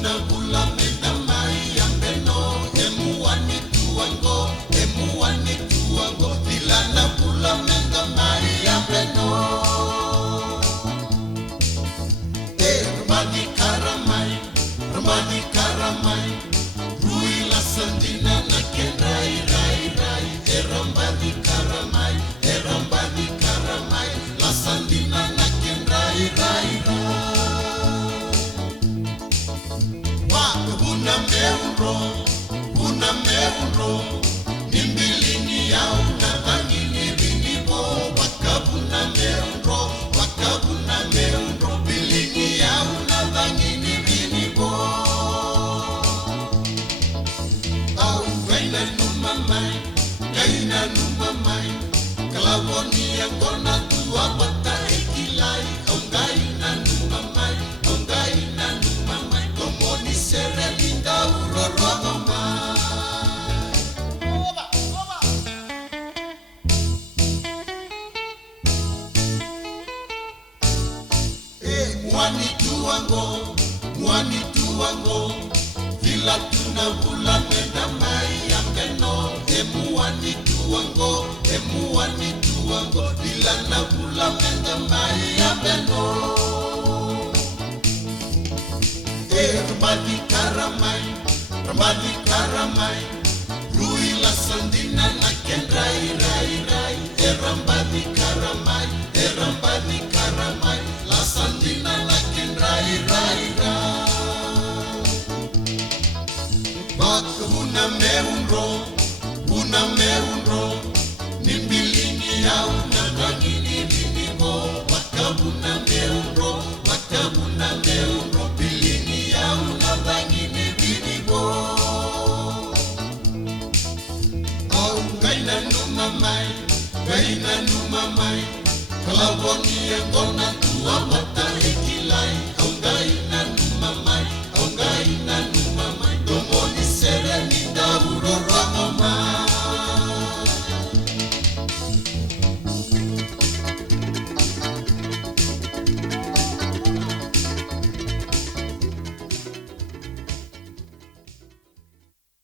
tuna gula menda mai ambeno emuani tuango dilana gula menda mai ambeno Ramani karamai Rui la sandina na kenrai rai Rambani karamai La sandina na kenrai rai Waka huna meunro Nimbilini yau na bangini rinibo Waka huna meunro Bilini yau na bangini rinibo Gaina numamai Kalawoni yang gona tua bata ekilai Gaina numamai Komoni serelinda uroro gomai Mwani tuango Vila tuna gula menda mai ambeno Emuani tuango Vila na gula menda mai ambeno Ramadi karamai Rui la sandina na kendrai rai Rambadi karamai La sandina na kendrai rai Waka huna meunro Nimbilini yau na bangini rinibo Waka huna meunro Bilini yau na bangini rinibo Gaina numamai Kalawoni yang gona tua bata ekilai